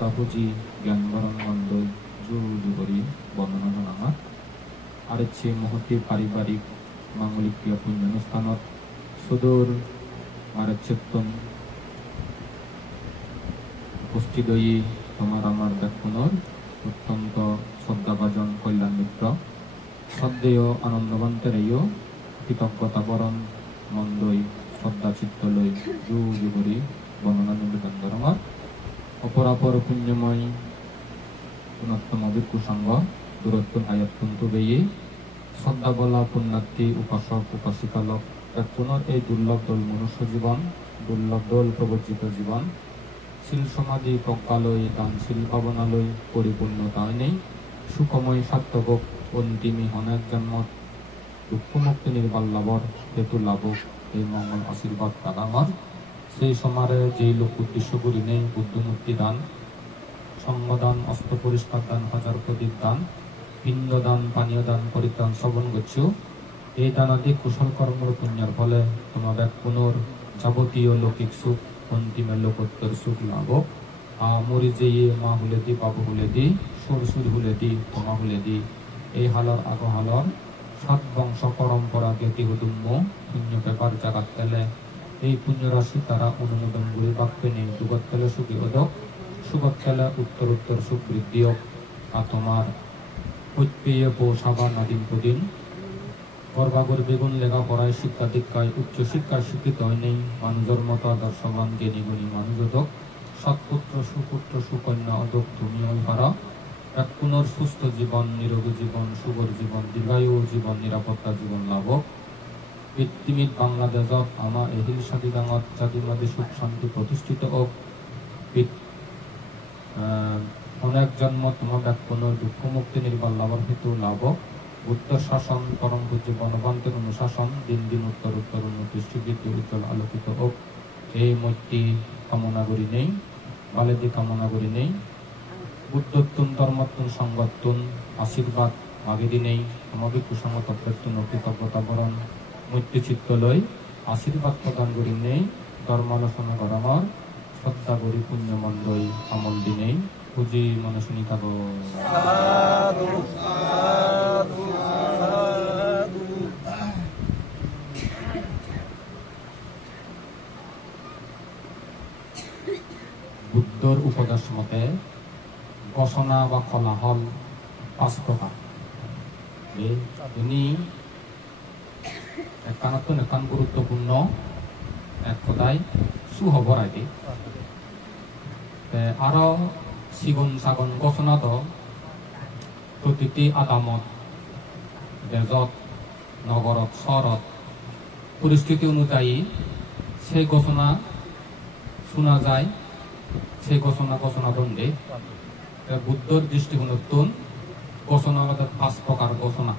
সত্তাপুজি জ্ঞানবরণ মন্দই যুগরি বর্ণনা জনাঙা আরেছে মহতি পারিবারিক মাঙ্গলিক ক্রিয়া পুণ্যানুষ্ঠানত সুদূর আরেছেত্তন উপস্থিত হয়ে তোমার আমার ব্যাকুণর অত্যন্ত শ্রদ্ধাভাজন কল্যাণ মিত্র শ্রদ্ধেয় আনন্দবান্তেরেও কৃতজ্ঞতাবরণ মন্দই শ্রদ্ধা চিত্তলয় যুগরি বর্ণনা নিবেদন ধর্মর অপরাপর পুণ্যময় পুনত্তম ভিক্ষু সংঘ দূরত্তম আয়াতন্তু বেয়ে শ্রদ্ধা বলা পুণ্যার্থী উপাসক উপাসিকালক এক পুনর এই দুর্লভ দোল মনুষ্য জীবন দুর্লভ দোল প্রবর্জিত জীবন শিল সমাধি প্রজ্ঞালয় দানশীল ভাবনালয় পরিপূর্ণতায় নেই সুখময় সার্থক অন্তিমী অনেক জন্মত দুঃখমুক্তি নির্বাল লাভর হেতু লাভক এই মঙ্গল আশীর্বাদ কাদামর সেই সমারে যেই লোক উদ্দেশ্য করি নেই বুদ্ধমূর্তি দান সঙ্গদান অস্ত্র পরিষ্কার দান হাজার প্রদীপ দান পিণ্ড দান পানীয় দান পরিত্রাণ শ্রবণ করছো এই দানাদি কুশল কর্মর পুণ্যের ফলে তোমাদের পুনর যাবতীয় লৌকিক সুখ অন্তিমে লোকোত্তর সুখ লাভ মরি যেয়ে মা হুলে দি বাবু হুলে দি সুর সুর হুলে দি তোমা হুলে দি এই হালর আগ হালর সাত বংশ পরম্পরা জ্ঞাতি হুদুম্ম পুণ্য ব্যাপার জাগাত তেলে এই পুণ্য রাশি তারা অনুমোদন গুলি বাক্যে নেই যুগত তেলে সুখী অদক সুগত তেলে উত্তর উত্তর সুখ বৃদ্ধি হোক আর তোমার ঐক্যে পৌঁছাবা নাদিন প্রদিন গর্বাগর বেগুন লেখাপড়ায় শিক্ষা দীক্ষায় উচ্চ শিক্ষায় শিক্ষিত হয় নেই মানুষের মতো আদর্শবান জ্ঞানী গুণী মানুষ অদক সৎপুত্র সুপুত্র সুকন্যা অদক তুমি ওই হারা এক পুনর সুস্থ জীবন নিরোগী জীবন সুগর জীবন দীর্ঘায়ু জীবন নিরাপত্তা জীবন লাভক পৃথিবীর বাংলাদেশত আমার এহিল সাদী ডাঙত জাতিবাদী সুখ শান্তি প্রতিষ্ঠিত হোক অনেক জন্ম তোমার এক পুনর দুঃখ মুক্তি নির্বাল লাভর হেতু লাভক উত্তর শাসন পরম পূজ্য বনবান্তের অনুশাসন দিন দিন উত্তর উত্তর উন্নতি সুবৃদ্ধি উজ্জ্বল আলোকিত হোক এই মৈত্রী কামনা করি নেই বালেদি কামনা করি নেই বুদ্ধত্তুন ধর্মত্তুন সংগত্তুন আশীর্বাদ আগেদি নেই আমাদের কুসংগত প্রত্যুন কৃতজ্ঞতা বরণ মৈত্রী চিত্ত লই আশীর্বাদ প্রদান করি নেই ধর্মালোচনা করামর শ্রদ্ধা করি পুণ্যমন্ডই আমল দিনেই পুঁজি মনে শুনি থাক বুদ্ধর উপদেশ মতে বসনা বা কলাহল 5 প্রকার তিনি একান গুরুত্বপূর্ণ এক কথায় সুহবর আগে আরো সিগুন সাগন গছনাত প্রতিটি আদামত দেজত নগরত শহরত পরিস্থিতি অনুযায়ী সেই ঘোষণা শোনা যায় সেই ঘোষণা দণ্ডে বুদ্ধর দৃষ্টিকোণতুন ঘোষণা আমাদের 5 প্রকার ঘোষণা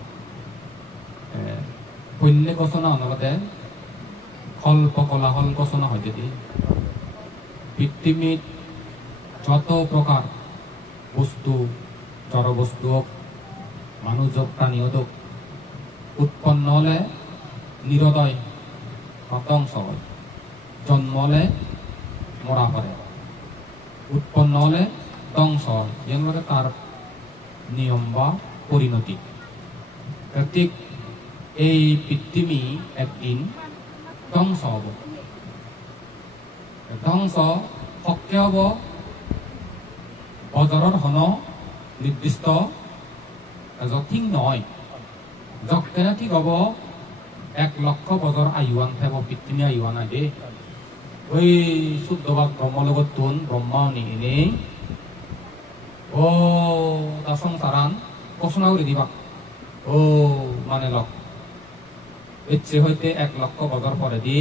পণ্য ঘোষণা আমাদের কল্প কলাহল ঘোষণা হইতে দি পৃথিবীর যত প্রকার বস্তু জড় বস্তু হোক মানুষ হোক প্রাণী হোক উৎপন্ন হলে নিরদয় ধ্বংস হয় জন্ম হলে মরা পড়ে উৎপন্ন হলে ধ্বংস হয় যেগুলো তার নিয়ম বা পরিণতি ঠিক এই পৃথিবী একদিন ধ্বংস হব ধ্বংস শক্তি হব বজৰৰ হন নিৰ্দিষ্ট ঠিক নহয় যকেনে ঠিক হব 1 লক্ষ বছর আয়ুৱান থাকব পৃথিবী আয়ুৱান আগে ওই 14 ভাগ ব্রহ্মলোকত তুন ব্রহ্মা নিনে ও তা সংসারান ঘোষণা করে দিবা ও মানে লক ইচ্ছে হইতে 1 লক্ষ বছর পরে দি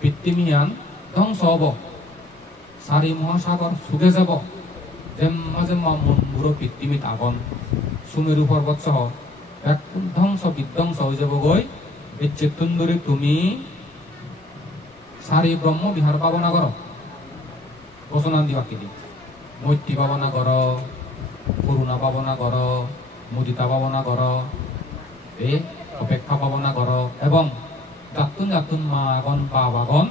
পৃথিবীয়ান ধ্বংস হব 4 মহাসাগর শুকে যাব মাঝে মনমুরো পৃথিবীত আগন সুমেরু পর্বত সহ এক ধ্বংস বিধ্বংস হয়ে যাব গই এই চেতন ধরে তুমি 4 ব্রহ্ম বিহার ভাবনা করো ঘোষণা দিবা কি মৈত্রী ভাবনা করো করুণা ভাবনা করো মুদিতা ভাবনা করো এই অপেক্ষা ভাবনা করো এবং জাতুন মা আগন বা বাগন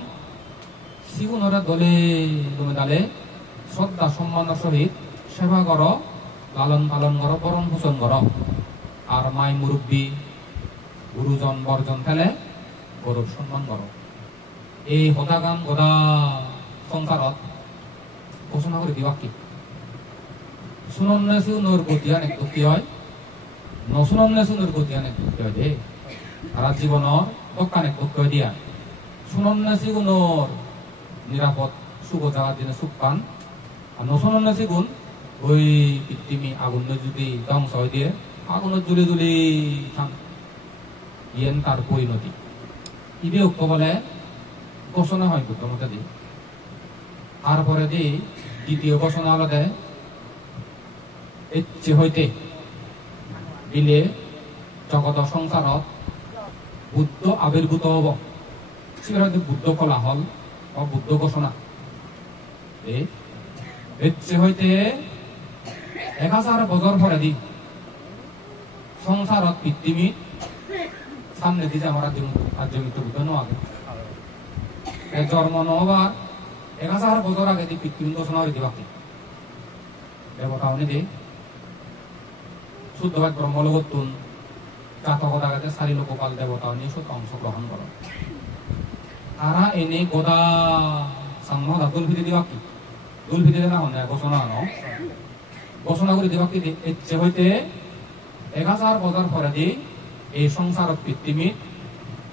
সিগুনরা দলে তুমি দালে শ্রদ্ধা সম্মানের সহিত সেবা কর, লালন পালন কর, বরণ পোষণ কর। আর মাই মুরব্বী গুরুজন বর্জন ফেলে গৌরব সম্মান কর। এই হতাকাম গদা সংসারত ঘোষণা করে দিবা কি শুনন্নেসু নূর গতিয়ান এক দুঃখী হয়, নশুনন্নেসু নূর গতিয়ান এক দুঃখী হয় দে। সারা জীবনের দোকান এক দুঃখ দিয়া শুনন্নেসি গুণর নিরাপদ শুভ যাওয়ার দিনে সুখ পান। আর নশুনন্নেসি গুণ ওই পৃথিবী আগুন যদি ধ্বংস হয়ে দিয়ে আগুনের জুলি জুলি থাম ইয়েন তার পরিণতি ইবে উক্ত বলে ঘোষণা হয় বুদ্ধ মতে দি। তারপরে দি দ্বিতীয় ঘোষণা হলো দেয় ইচ্ছে হইতে দিলে জগত সংসারত বুদ্ধ আবির্ভূত হব। সেটা হয়তো বুদ্ধ কোলাহল বা বুদ্ধ ঘোষণা। ইচ্ছে হইতে 1000 বছর পরে দি সংসারত পৃথিবী সামনে দিছে আমার রাজ্য মৃত্যু বুদ্ধ আগে জন্ম নবার 1000 বছর আগে দি পৃথিবী ঘোষণা হয়ে দিবাকে দেবতা উনি দে শুদ্ধভাগ ব্রহ্মলোকতুন জাতকতা গাতে 4 লোকপাল দেবতা নিয়ে শুদ্ধ অংশগ্রহণ করো। তারা এনে গোদা সামনা দুল ভিড়ে দিবা কি দুল ভিড়ে না হনে ঘোষণা আনো ঘোষণা করে দিবা কি ইচ্ছে হইতে 1000 বছর পরে দি এই সংসার পৃথিবী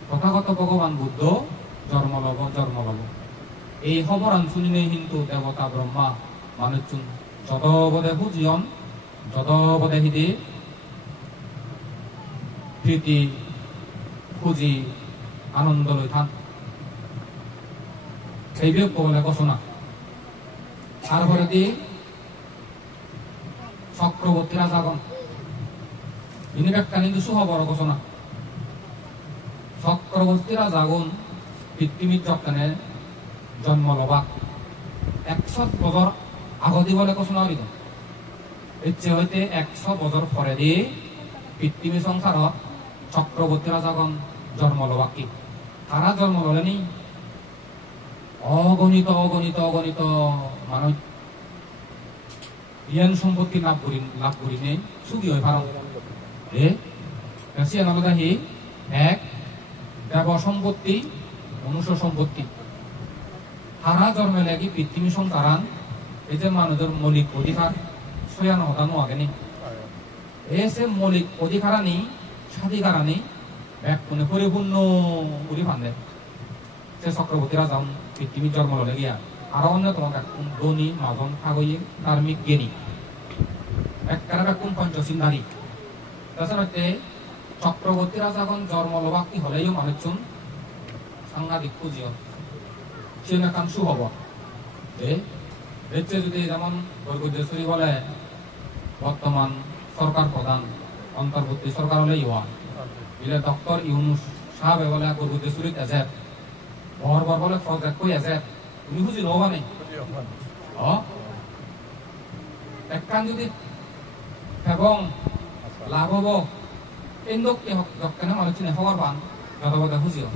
তথাগত ভগবান বুদ্ধ জন্ম লব। এই খবরান শুনিলে হিন্দু দেবতা ব্রহ্মা মানুষজন যত বদে বুঝিয়ন যত বদে হিদি প্রীতি খুঁজি আনন্দ লই থান সেই বিয়োগ বলে ঘোষণা। তারপরে দি চক্রবর্তী রাজাগণ ইনি ব্যাখ্যা কিন্তু সুখবর ঘোষণা। চক্রবর্তী রাজাগণ পৃথিবীর যজ্ঞানে জন্ম লবা 100 বছর আগদি বলে ঘোষণা করিত। ইচ্ছে হইতে 100 বছর পরে দিয়ে পৃথিবী সংসারত চক্রবর্তী রাজাগণ জন্ম লবা কি তারা জন্ম ললেনি অগণিত অগণিত অগণিত মানুষ জ্ঞান সম্পত্তি লাভ করি নেই সুখী হয়ে ভালো এক দেব সম্পত্তি মনুষ্য সম্পত্তি তারা জন্মে লাগি পৃথিবী সংসারান এই যে মানুষের মৌলিক অধিকার সয়ান হতানো আগেনি এসে মৌলিক অধিকারানি স্বাধিকারানি এক কোণে পরিপূর্ণ বলি ফান্দে সে চক্রবর্তী রাজা পৃথিবীর জন্ম ললে গিয়া আর অন্যতম একদম ধনী মাজন কাগজে ধার্মিক জ্ঞানী একখানে একদম পঞ্চসিন্ধারী তাছাড়া চক্রবর্তী রাজাগণ জন্ম লবাক্তি হলেও মানুষজন সাংঘাতিক পুজিও সে নাকান সুহব দেখছে যদি যেমন বৈকুদ্ধেশ্বরী বলে বর্তমান সরকার প্রধান অন্তর্বর্তী সরকার হলে ইউয়ান বিলে ডক্টর ইউনুস সাহেব বলে বৈকুদ্ধেশ্বরীত এজেব বহরবার বলে প্রজেক্ট কই এজেব তুমি বুঝি লবা নেই একখান যদি এবং লাভ হব এন্দক কেন মানুষ হওয়ার বান যত কথা বুঝিও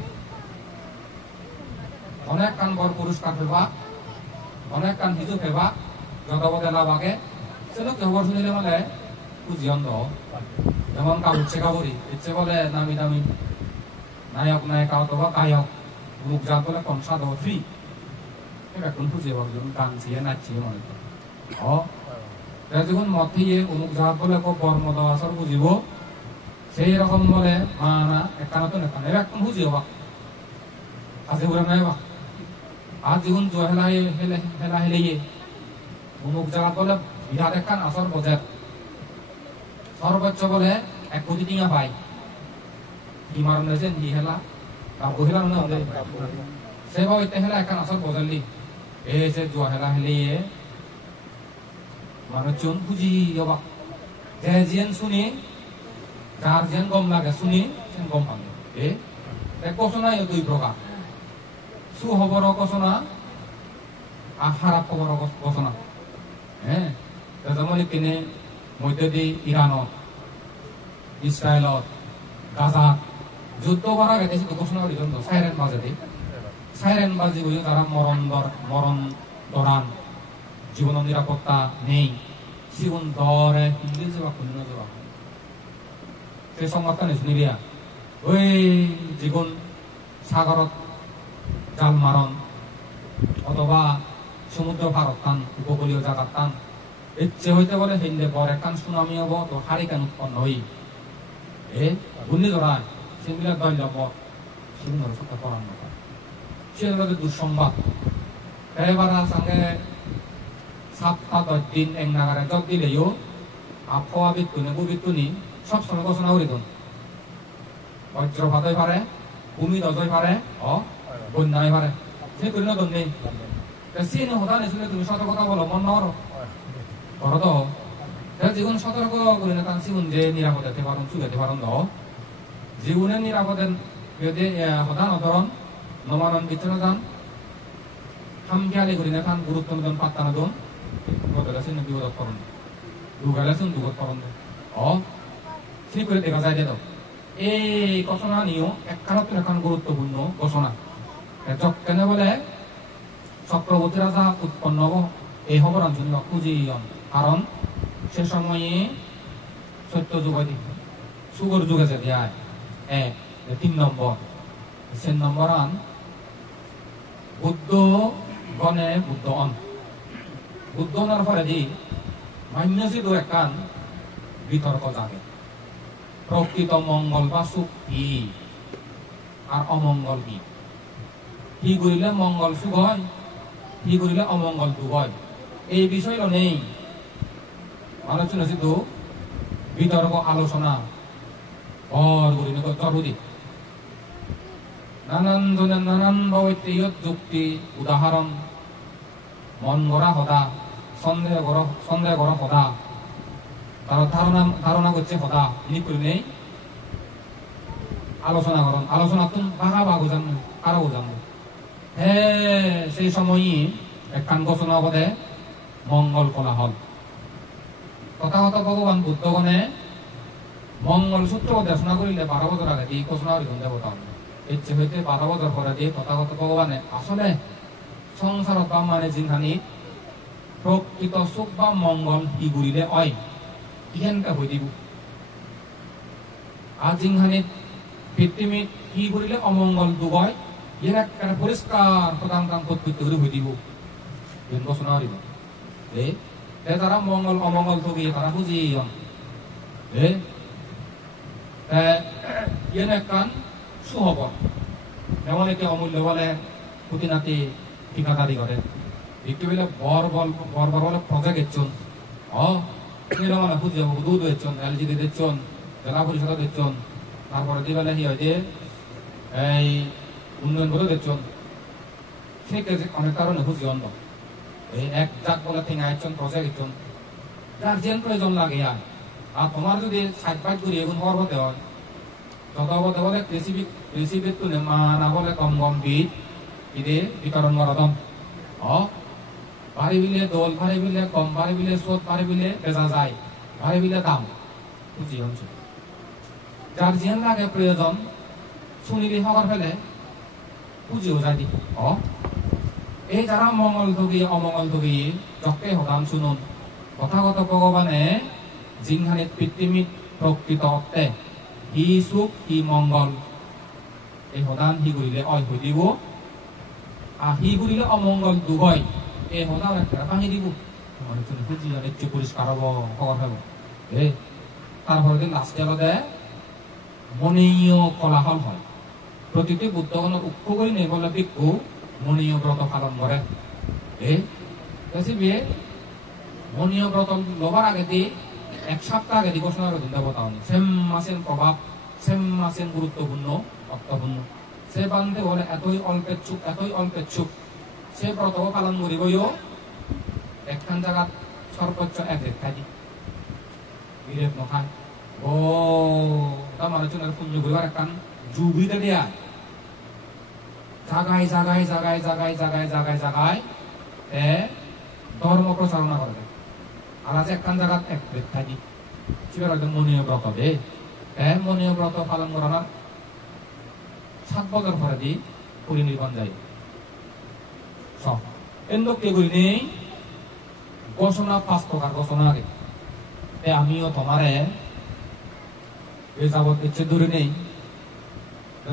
অনেক কান বড় পুরস্কার পেবা অনেক কান হিজু পেবা যত বদে লাভ আগে সেটা খবর শুনিলে মানে বুঝিয়ন তো যেমন কাবুচ্ছে কাবরি ইচ্ছে বলে নামি দামি নায়ক নায়িকা অথবা গায়ক মুখ যা বলে কনসার্ট হবে ফ্রি এখন বুঝিয়ে গান ছিয়ে নাচিয়ে মনে যখন মতিয়ে অমুক জাহাজ বলে বর্ম দেওয়া আসর বুঝিব সেই রকম বলে মানা একখানা তো নেখানা একদম বুঝিও বা আজি উড়ে নাই বা আজ যখন জয় হেলা হেলিয়ে অমুক জায়গা বলে বিরাট একখান আসর বজার সর্বোচ্চ বলে 1 কোটি টিঙা পাই ইমার নেছেন হি হেলা বা বহিলা মনে সেবা হইতে হেলা একখান আসর বজারলি এই যে জয় হেলা হেলিয়ে মানুষজন বুঝি যাবা যে যেন শুনি যার যেন গম লাগে শুনি সেন গম পাবে ঘোষণা দুই প্রকার সুখবর ঘোষণা আর খারাপ খবর ঘোষণা হ্যাঁ যেমন তিনি মধ্য দিয়ে ইরানত ইসরায়েলত গাজাত যুদ্ধ করা গেছে ঘোষণা করি সাইরেন বাজে সাইরেন বাজি তারা মরণ দরান জীবনের নিরাপত্তা নেই জীবন দরে হিন্দে যাওয়া কোনো যাওয়া সে সংবাদটা শুনিলিয়া ওই জীবন সাগরত জাল মারণ অথবা সমুদ্র পারত টান উপকূলীয় জায়গার টান ইচ্ছে হইতে বলে হিন্দে বর একখান সুনামি হব তো হারিকেন উৎপন্ন হই ঘূর্ণিঝড়ায় সেগুলা দৈল বর সেগুলোর সাথে পড়ানো হয় সেগুলো দুঃসংবাদ এবার সঙ্গে সাতটা 10 দিন এক নাগারে জব দিলেও আবহাওয়া বিদ্যুৎ ভূবিদ্যুৎ সবসময় ঘোষণা করে দিন বজ্রপাত হয়ে পারে ভূমি দজ হয়ে পারে বন্যা হয়ে পারে সে করি না দন নেই সিনে হতা নিয়েছিল তুমি সতর্কতা বলো মন নরো করো তো জীবন সতর্ক করে না কারণ জীবন যে নিরাপদ হতে পারেন চুগাতে পারেন তো জীবনের নিরাপদের যদি হতা নধরন নমানন বিচ্ছন্ন যান হামখিয়ালি করি না খান গুরুত্ব নদন পাত্তা নদন বদলাছেন বিপদত করুন দুগালাছেন দুগত করুন সেই করে দেখা যায় তো এই ঘোষণা নিয়েও একখানত এখন গুরুত্বপূর্ণ ঘোষণা কেন বলে চক্রবর্তী রাজা উৎপন্ন এই খবর জন্য খুঁজিয়ন কারণ সে সময়ে সত্য যুগ সুগর যুগে যে দেয় 3 নম্বর 3 নম্বর আন বুদ্ধ গণে বুদ্ধ অন বুদ্ধ অনার ফলে দি মান্যসিত একখান বিতর্ক জাগে প্রকৃত মঙ্গল বা সুখ কি আর অমঙ্গল কি করিলে মঙ্গল সুখ হয় কি করিলে অমঙ্গল দুঃখ হয় এই বিষয় নেই আলোচনা শুধু বিতর্ক আলোচনা জরুরি নানান জনের নানান বৈত্তীয় যুক্তি উদাহরণ মন গড়া সদা সন্দেহ করা সদা তার ধারণা করছে সদা ইনি করে নেই আলোচনা করুন আলোচনা তুমি বাহা বাহু জানো কারো জানো সেই সময়ই একখান ঘোষণা পদে মঙ্গল কোলাহল তথাগত ভগবান বুদ্ধগণে মঙ্গল সূত্র দেশনা করিলে 12 বছর আগে এই ঘোষণা করিলেন দেবতা ইচ্ছে হইতে 12 বছর পরে দিয়ে তথাগত ভগবানে আসলে সংসার বা মানে জিনহানি প্রকৃত সুখ বা মঙ্গল কি করিলে হয় ইহেনটা হয়ে দিব আর জিনহানি পৃথিবী কি করিলে অমঙ্গল দুঃখ হয় ইহেন একটা পরিষ্কার প্রধান কাম প্রত্যুত্ত করে হয়ে দিব ঘোষণা করিব তারা মঙ্গল অমঙ্গল থেকে তারা বুঝি ইয়েন একখান সুখবর যেমন একে অমূল্য বলে খুঁটিনাটি ঠিকাদারি করে একটু বলে বর বলে প্রজেক্ট এসছন মানে বুঝে দুধ এসছন এলজি দিচ্ছন জেলা পরিষদ দিচ্ছন তারপরে দিবেলে হি হয় যে এই উন্নয়ন করে দিচ্ছন সেই অনেক কারণে বুঝি অন্য এই এক জাত বলে ঠিক আইছন প্রজেক্ট এসছন যার যেন প্রয়োজন লাগে আর তোমার যদি সাইড বাইট করি এখন হওয়ার হতে হয় যত হতে বলে কৃষিবিদ তুলে মানা বলে কম বিদ ইদে বিতরণ করা দম ভারী বিলে দোল ভারী বিলে কম ভারী বিলে সোদ ভারী বিলে বেচা যায় ভারী বিলে দাম বুঝি হচ্ছে যার যেন লাগে প্রয়োজন শুনিলি হওয়ার ফেলে বুঝিও যায় দি এই যারা মঙ্গল থগি অমঙ্গল থগি যকে হতাম শুনুন তথাগত ভগবানে জিংহানিত পৃথিবীত প্রকৃত অর্থে হি সুখ হি মঙ্গল এই সদান হি করিলে অয় হই দিব আর হি করিলে অমঙ্গল দুগয় এই সদান একটা ভাঙি দিব মানুষজন বুঝি নিশ্চয় পরিষ্কার হব খবর হব তারপরে লাস্টে আলাদা মনীয় কোলাহল হয় প্রতিটি বুদ্ধগণক উক্ষ করে নেই বলে ভিক্ষু মনীয় ব্রত পালন করে মনীয় ব্রত লবার আগে দিয়ে 1 সপ্তাহ আগে দিয়ে ঘোষণা করে দেবতা সেম মাসের প্রভাব সেম মাসের গুরুত্বপূর্ণ অর্থপূর্ণ সে বান্ধে বলে এতই অল্পের চুপ সে ব্রত পালন করিবইও একখান জায়গাত সর্বোচ্চ 1 রেট খাই বিরেট নখায় মানুষজনের পুণ্য করিবার একখান জুবিতে দেয়া জাগায় ধর্ম প্রচারণা করবে আর আজ একখান জায়গাত 1 রেট খাই সেবার একদম মনীয় ব্রত দে মনীয় ব্রত পালন করানোর 7 বছর পরে দি পরিনির্বাণ যায় সব এন্দকে করি নেই ঘোষণা 5 প্রকার ঘোষণা আগে আমিও তোমারে এই যাবত ইচ্ছে দূরে নেই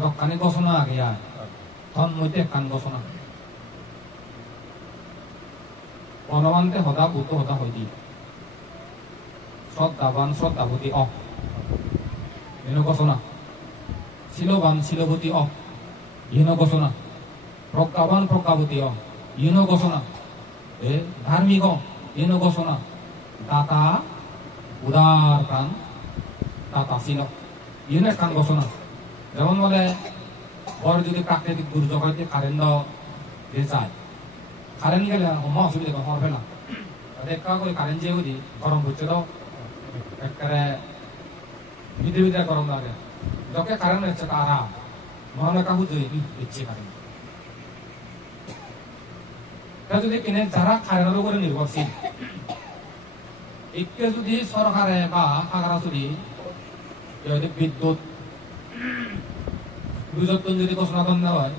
রক্ষানি ঘোষণা আগে আর তন মধ্যে কান ঘোষণা বনবান্তে হদা বুদ্ধ হদা হইদি শ্রদ্ধাবান শ্রদ্ধাভূতি অ এন ঘোষণা শিলবান শিলভূতি অ ইহন ঘোষণা প্রজ্ঞাবান প্রজ্ঞাভূতি অ ইহন ঘোষণা ধার্মিক ইহন ঘোষণা দাতা উদার প্রাণ দাতাশীল ইহন একখান ঘোষণা যেমন বলে বড় যদি প্রাকৃতিক দুর্যোগ হইতে কারেন্ট দিয়ে যায় কারেন্ট গেলে অন্য অসুবিধা হবে না দেখা করে কারেন্ট যে বুঝি গরম হচ্ছে তো একেবারে ভিতরে ভিতরে গরম লাগে যখন কারেন্ট হচ্ছে তারা মনে কাকু দিচ্ছে কারেন্ট যদি কিনে যারা কারেন্টের উপরে নির্ভরশীল একে যদি সরকারে বা খাগড়াছড়ি বিদ্যুৎ যদি ঘোষণা দেওয়া হয়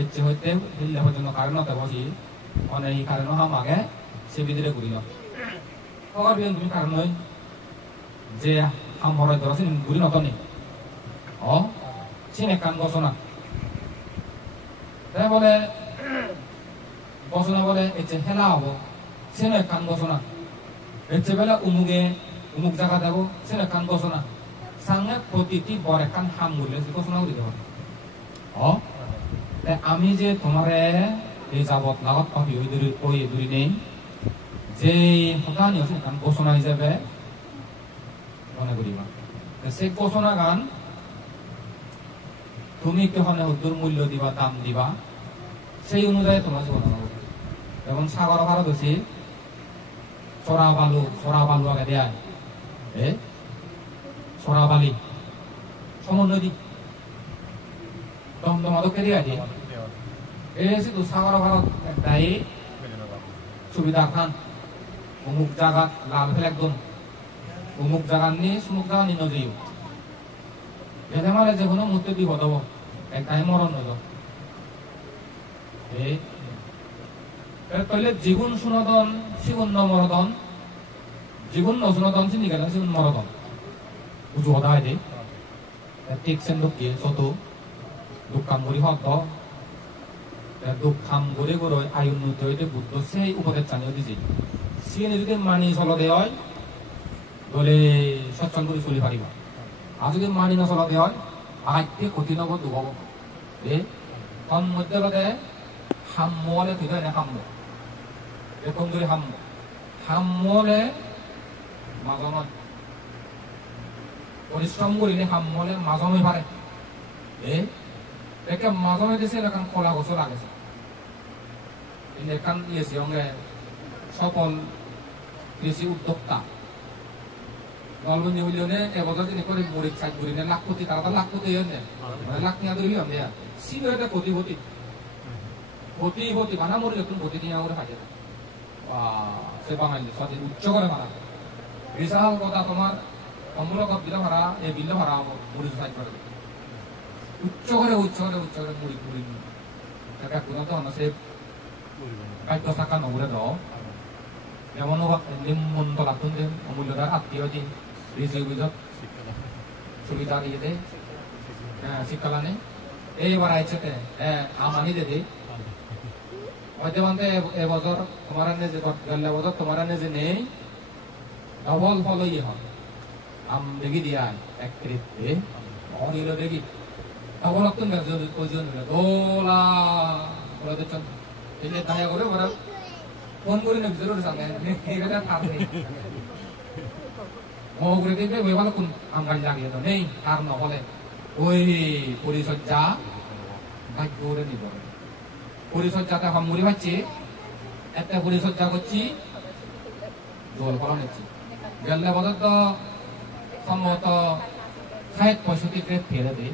ইচ্ছে হইতে দিল্লি পর্যন্ত কারেন্ট হতে বসি অনেক কারেন্ট হাম আগে সে ভিতরে ঘুরিল সবার বিয়ে তুমি কারণ নয় যে হাম হরাই ধরা ঘুরি নতনি চিনে কান ঘোষণা তাই বলে ঘোষণা বলে এচ্ছে হেলা হবো সেন কান ঘোষণা এচ্ছে বেলা উমুক জায়গা দেব সেন কান ঘোষণা সামনে প্রতিটি বড় কান হাম ঘুরলে সে ঘোষণা করে দেব আমি যে তোমারে এই যাবত লাগত পাবি ওই দূরি নেই যে হতানি কান ঘোষণা হিসাবে মনে করিবা সে ঘোষণা গান তুমি কেহনে উদ্দুর মূল্য দিবা দাম দিবা সেই অনুযায়ী তোমার জীবন যেমন সাগর ভারত হচ্ছে চড়া বালু আগে দেয় চড়া বালি সমন্বয় দমদমাদকে দিয়ে দিয়ে এই শুধু সাগর ভারত একটাই সুবিধা খান অমুক জায়গা লাল ফেলে একদম অমুক জায়গার নিয়ে সুমুক জায়গা নিয়ে নজরিও এতে মারে যে কোনো মুহূর্তে বিপদ হবো একটাই মরণ নজ তাহলে জীবন সুনদন জীবন মরদন জীবন নসুনদন চিনি গেলেন জীবন মরদন উজু হদা হয় দে ঠিক সেন দুঃখে ছোট দুঃখাম গড়ি হত দুঃখাম গড়ে গড়ে আয়ুন নৃত্য হইতে বুদ্ধ সেই উপদেশ জানিয়ে দিছে সিয়ে যদি মানি চলো দে হয় বলে সচ্ছল করে চলি পারিব আর যদি মানি নচলা দে হয় আজকে ক্ষতি নব দুঃখ তন মধ্যে হাম্মলে তুই না হাম্ম এরকম করে হাম্মলে মাজনত পরিশ্রম করিলে হাম্মলে মাজন হয়ে পারে একে মাজন হইতেছে এখান কলা গছ লাগেছে এখান ইয়েছে অঙ্গে সকল কৃষি উদ্যোক্তা গল্পনি হইলে এবছর তিনি করে মরিচ চাষ করি না লাখপতি তারা লাখপতি লাখ নিয়ে ধরি আমি সিগারেটে কোটিপতি বানা মরি একটু গতি নিয়ে করে খাইতে সে বাঙালি সাথে উচ্চ করে মারা বিশাল কথা তোমার অমূলক বিল ভাড়া এই বিল ভাড়া মুড়ি সাইজ করে উচ্চ করে মুড়ি কোনো তো সে খাদ্য শাখা নগরে দাও যেমন নিমন্ত লাগতুন যে অমূল্যদার আত্মীয় দিন রিসি অভিযোগ সুবিধা দিয়ে দে শিক্ষালানে এইবার আইছে আমানি দে মধ্যমান্তে এবছর তোমার যে গেলে বছর তোমার যে নেই ডবল ফলো ইয়ে হয় আম দেখি দিয়া এক কৃতে অনিল দেখি ডবল অক্টন ওজন দোলা বলে দিচ্ছেন এই যে দায়া করে ওরা ফোন করে নেব জরুর সামনে এটা কারণে ও করে দিবে ওই ভালো কোন আম গাড়ি লাগিয়ে দাও নেই আর না বলে ওই পরিচর্যা ভাগ্য করে নিব পরিচর্যাতে হাম মুড়ি পাচ্ছি একটা পরিচর্যা করছি জল ফলন নিচ্ছি গেলে বছর তো সম্ভবত ৬০-৬৫ গ্রেড ফেলে দিই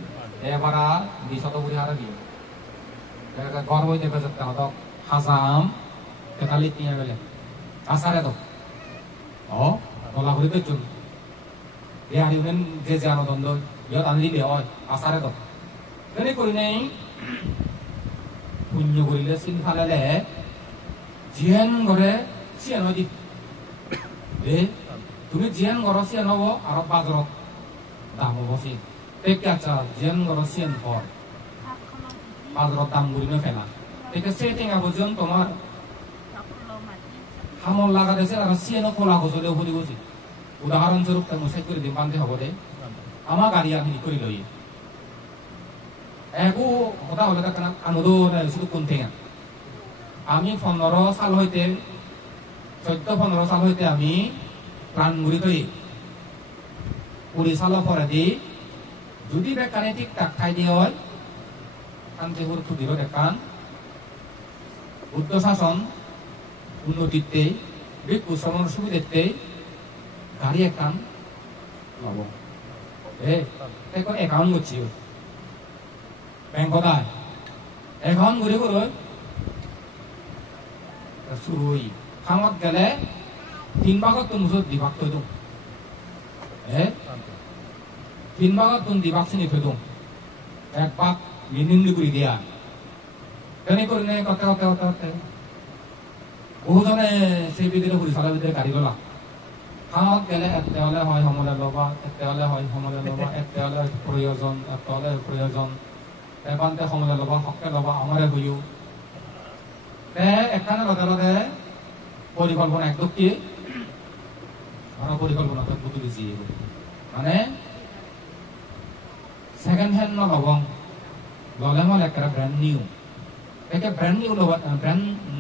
এবার ২০ বুড়ি হারা দিয়ে গর্ব দেখে যেতে হতো হাসাম তেতাল্লিশ নিয়ে গেলে আসারে তো গলা ভরি তো চুন এ আর ইউনিয়ন যে আনন্দ ইয়ত আনি দিলে হয় আসারে তো তেনে করি নেই পুণ্য করিলে চিন ফালে জিয়ান করে চিয়ান দি এ তুমি জিয়ান গরসিয়ান হব আর বাজারত দাম হবসি টেকে আচ্ছা জিয়ান গরসিয়ান হর বাজারত দাম গুলি না ফেলা টেকে সে টেঙা বুঝুন তোমার হামল লাগা দেশে আর সিয়ানো খোলা গজলে হরি গজি উদাহরণস্বরূপ তাই মুসাই করে দিম বান্ধে হব দে আমার গাড়ি আমি করে লই একো হতা হলে তাকে আনুদো শুধু কোন ঠেঙা আমি 15 সাল হইতে 14-15 সাল হইতে আমি প্রাণ মুড়ি তৈ 20 সাল পরে দি যদি বেকানে ঠিকঠাক খাই দিয়ে হয় শান্তিপুর খুদির দেখান বুদ্ধ শাসন উন্নতিতে ভিক্ষু শ্রমণ সুবিধেতে গাড়ি একান লব এখন একাউন্ট করছি ব্যাংকত একাউন্ট ঘুরে ঘুরে শুরুই খামত গেলে 3 ভাগত তুন মুসত দিবাক থৈ দিওঁ 3 ভাগত তুন দিবাক চিনি থৈ দিওঁ 1 ভাগ মিনিমলি কৰি দিয়া তেনে কৰিলে কতে কতে কতে বহুজনে সেই বিদিৰে ঘূৰি চালা বিদিৰে গাড়ী ললা খামত গেলে এতেহলে হয় সমলে ল'বা এতেহলে হয় সমলে ল'বা এতেহলে প্ৰয়োজন এতেহলে প্ৰয়োজন এবান্তে সমলে ল'বা হকে ল'বা আমাৰে হইও এখানে লগে লগে পরিকল্পনা একদম কি আর পরিকল্পনা তো বুঝে দিছি মানে সেকেন্ড হ্যান্ড ন লবং ললে মল একটা ব্র্যান্ড নিউ একে ব্র্যান্ড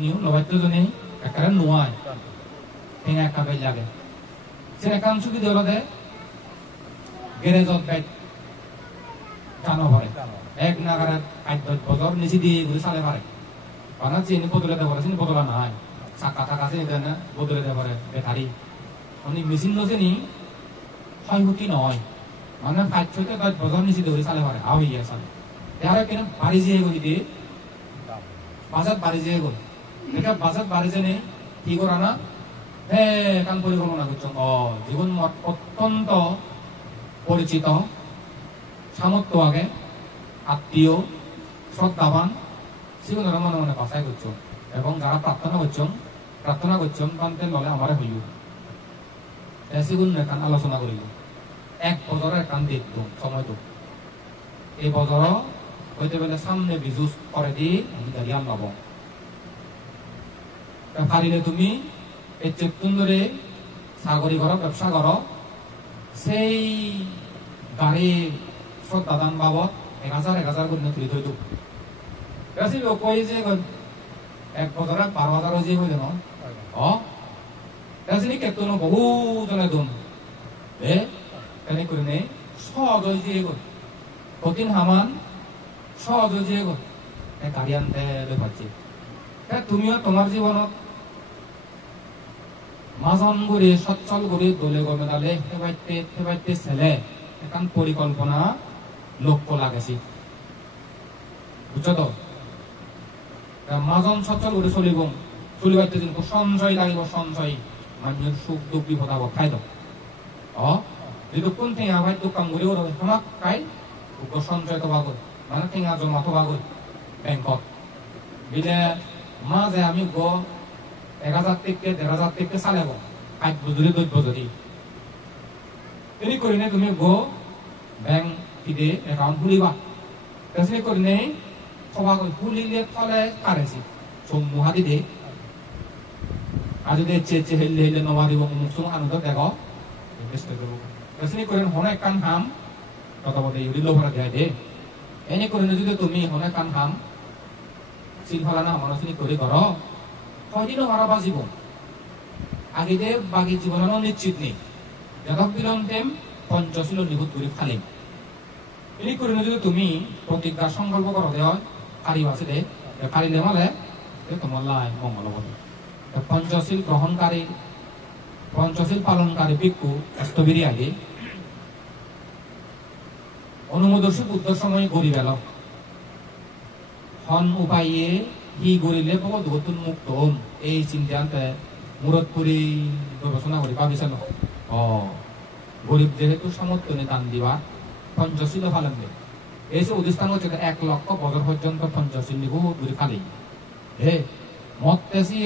নিউ লবাইতো জনে একটা নোয়াই টেঙা কাবে লাগে সেটা কাম সুবি দিল দে গ্যারেজত গাইড জানো পারে এক নাগারে খাদ্য বজর নিচি দিয়ে ঘুরে চালে পারে karena sini botolnya ada sini botolan naik, sakata kasih dan botolnya ada bateri. Ini mesin lo sini, high hoki naik, mana factory itu ada bozor nih sih dari salah mana, awi ya salah. Tiada kena baris je go gitu, basat baris je go. Mereka basat baris je nih, tiga orang kan boleh kalau nak ucap, oh, জীবন অত্যন্ত পরিচিত, সামর্থ্য আগে, আত্মীয়, শ্রদ্ধাবান সিগুন মনে মনে বাসায় করছো এবং যারা প্রার্থনা করছেন বানতে ললে আমারে হইল সিগুন এখান আলোচনা করিল 1 বছরের এখান দেখত সময় তো এই বছর হইতে বেলে সামনে বিজুস করে দি আমি গাড়ি আনলাম পারিলে তুমি এই চেতন ধরে সাগরি করো ব্যবসা করো সেই গাড়ি শ্রদ্ধাদান বাবদ 1000 করে তুলি থই দিব Kasi lo koi je kon ek botara 12,000 je koi no kasi ni kekto no বহু জনে দম তেনে করনে সহজ je kon কঠিন হামান সহজ je kon গাড়ি আনতে পারছি তুমিও তোমার জীবনত মাজন করে সচ্ছল করে দলে গমে দালে হেবাইতে ছেলে এখন পরিকল্পনা লক্ষ্য লাগাছি বুঝছো তো মাজন সচ্ছল করে চলিবাইতে কিন্তু সঞ্চয় লাগিব সঞ্চয় মানুষের সুখ দুঃখ বিপদ আপদ খাই দাও যদি কোন ঠেঙা ভাই দোকান করে তোমাক খাই সঞ্চয় তো বাগর মানে ঠেঙা জমা তো বাগর ব্যাংকত বিলে মাঝে আমি 1000 থেকে 1500 থেকে চালাব 8 বছরে 10 বছরে তিনি করিনে তুমি ব্যাংক ইদে অ্যাকাউন্ট খুলিবা তাছাড়া করিনে সবাই খুলিলে ফলে কারেছি সমুহাদি দে আজ দে চেচে হেলে নবা দিব মুসুম আনন্দ দেখো ইনভেস্ট করব তাছাড়া করিনে হনে কান হাম ততবতে ইউরি লোভরা দেয় দে এনে করিনে যদি তুমি হনে কান হাম সিলফালানা মনসিনি করে করো কয়দিনও মারা বাজিব আগে দে বাকি জীবনও নিশ্চিত নেই যতক বিলম্বেম পঞ্চশীল নিভূত করে ফালিম এনে করিনে যদি তুমি প্রতিজ্ঞা সংকল্প করো দেয় কারিবাসে দে কারিলে মালে তোমার লাই মঙ্গল হবে পঞ্চশীল গ্রহণকারী পঞ্চশীল পালনকারী ভিক্ষু স্থবিরী আগে অনুমোদর্শী বুদ্ধ সময় গড়ি গেল হন উপায়ে হি গড়িলে বহুত নতুন মুক্ত হম এই চিন্তান্তে মূরত করি গবেষণা করি ভাবিছেন গরিব যেহেতু সামর্থ্য নেই দান দিবা পঞ্চশীল ফালেন দে এই যে অধিষ্ঠান হচ্ছে 1 লক্ষ বছর পর্যন্ত পঞ্চশীল নিবো দূরে ফালি মত তেসি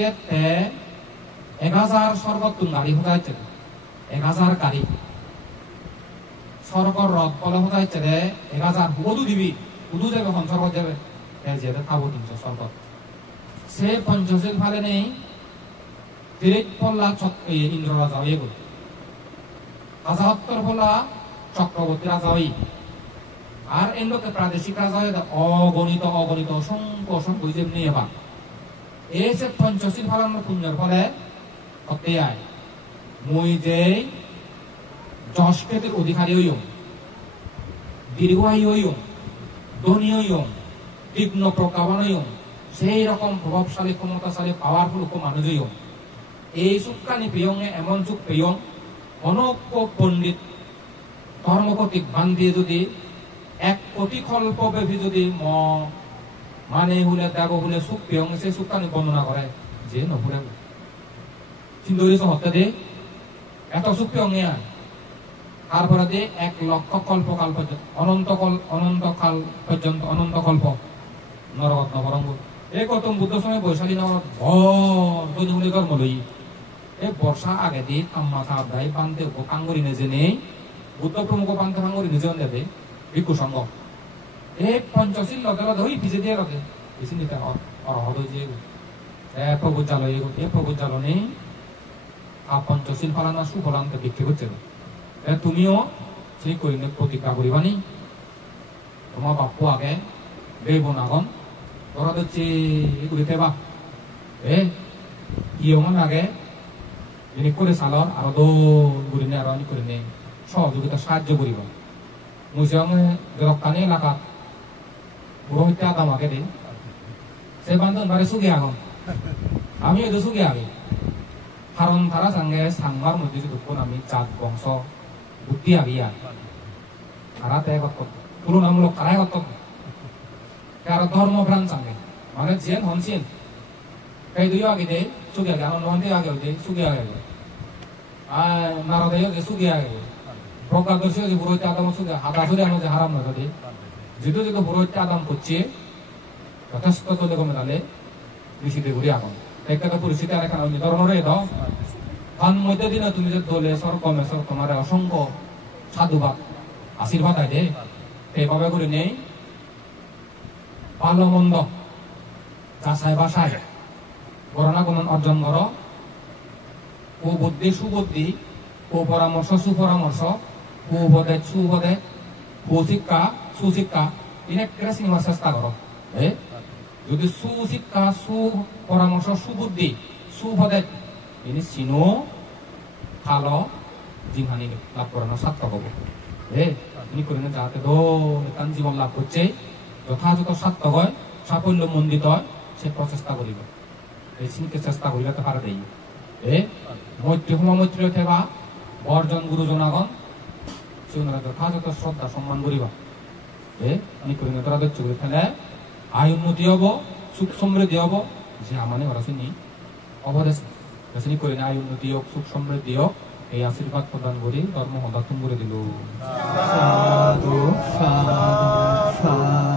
1000 সর্বত্র নারী হতে 1000 কারি সরকর রথ বলে হতাই চেরে 1000 হুবদু দিবি উদু যাবে হন সরকর যাবে এর যেতে খাবো তিনশো সরকর সে পঞ্চশীল ফালে নেই তিরিক পল্লা ইন্দ্র রাজা হয়ে গেল ৭৭ পল্লা চক্রবর্তী রাজা হই আর এর লোকে প্রাদেশিক রাজা হয়ে অগণিত অসংখ্য যেমনি এবার এসে পঞ্চশীল ফালানো পুণ্যের ফলে হতে আয় মুই যে যশ খ্যাতির অধিকারী হইম দীর্ঘায়ু হইম ধনী হইম তীক্ষ্ণ প্রজ্ঞাবান হইম সেই রকম প্রভাবশালী ক্ষমতাশালী পাওয়ারফুল মানুষ হইম এই সুখানি পেয়ংয়ে এমন সুখ পেয়ং অনক্য পণ্ডিত ধর্মকতিক বান দিয়ে যদি 1 কোটি কল্প ব্যাপী যদি মানে হুলে দেব হুলে সুখ পেয়ং সেই সুখানি বর্ণনা করে যে নপুরে চিন্তা হতে দে এত সুখ পেয়ং তারপরে দিয়ে 1 লক্ষ কল্পকাল পর্যন্ত অনন্তকাল পর্যন্ত অনন্ত কল্প নরক নবরঙ্গ এই গৌতম বুদ্ধ সময় বৈশালী নগর ভর হলে জন্ম লই এই বর্ষা আগে দিয়ে কাম্মা কাবরাই বান্ধে কাঙ্গরি নেজে নেই বুদ্ধ প্রমুখ বান্ধে কাঙ্গরি নিজে দেবে ভিক্ষু সঙ্গ এই পঞ্চশীল লগে লগে হই ভিজে দিয়ে লগে বেশি নিতে অরহদ যে প্রভু জালো এই প্রভু জালো নেই আর পঞ্চশীল ফালানা সুফলান্তে বিক্রি হচ্ছে তুমিও সেই করিলে প্রতিজ্ঞা করিবানি তোমার বাপু আগে বেবন আগন তোরা হচ্ছে এগুলি দেবা ইয়মান আগে যিনি করে চালর আরো দৌড়ি নে আরো আমি করে নে সহযোগিতা সাহায্য করিব মুসিয়ামে রক্তানি এলাকা পুরোহিত আদাম আগে দে সে বান্ধব বারে সুগে আগন আমি এদের সুগে আগে কারণ তারা সঙ্গে সাংমার মধ্যে যদি আমি জাত বংশ বুদ্ধি আগিয়া তারা ত্যাগ তুলনামূলক তারাই করত কারো ধর্মভ্রান্ত সঙ্গে মানে জেন হনসিন কই দুই আগে দে সুগে আগে আনন্দ আগে দে সুগে আগে নারদেয় যে সুগে আগে প্রজ্ঞাদর্শী যে পুরোহিত আদাম সুগে হাদা সুগে আমাদের হারাম না যদি যেহেতু পুরোহিত আদাম করছে যথেষ্ট তোলে কমে তাহলে নিশিতে ঘুরে আগন একটা পরিস্থিতি আর এখানে ধর্মরে দাও কান মধ্যে দিনে তুমি যে দলে সরকমে সর তোমার অসংখ্য সাধুবাদ আশীর্বাদ আই দে এইভাবে করে নেই ভালো মন্দ যাচাই বাসায় গণনা গণন অর্জন কর ও বুদ্ধি সুবুদ্ধি ও পরামর্শ সুপরামর্শ ও উপদেশ সুউপদেশ সুশিক্ষা সুশিক্ষা ইনেকটা সিনেমার চেষ্টা করো যদি সুশিক্ষা সুপরামর্শ সুবুদ্ধি সুউপদেশ ini sino kalau জিমহানি লাভ করানো সার্থক হবো তিনি করেন যাতে তান জীবন লাভ করছে যথাযথ সার্থক হয় সাফল্য মন্ডিত হয় সে প্রচেষ্টা করিব এই সিনকে চেষ্টা করিলে তো পারে দেই মৈত্রী মৈত্রী থেবা বর্জন গুরুজনাগণ সে ওনারা যথাযথ শ্রদ্ধা সম্মান করিবা তিনি করেন তোরা দেখছো এখানে আয় উন্নতি হব সুখ সমৃদ্ধি হব যে আমানে ওরা শুনি অবদেশ রচনী করে আয় উন্নতি হোক সুখ সমৃদ্ধি হোক এই আশীর্বাদ প্রদান করি ধর্ম হদাতুম করে দিল সাধু সাধু সাধু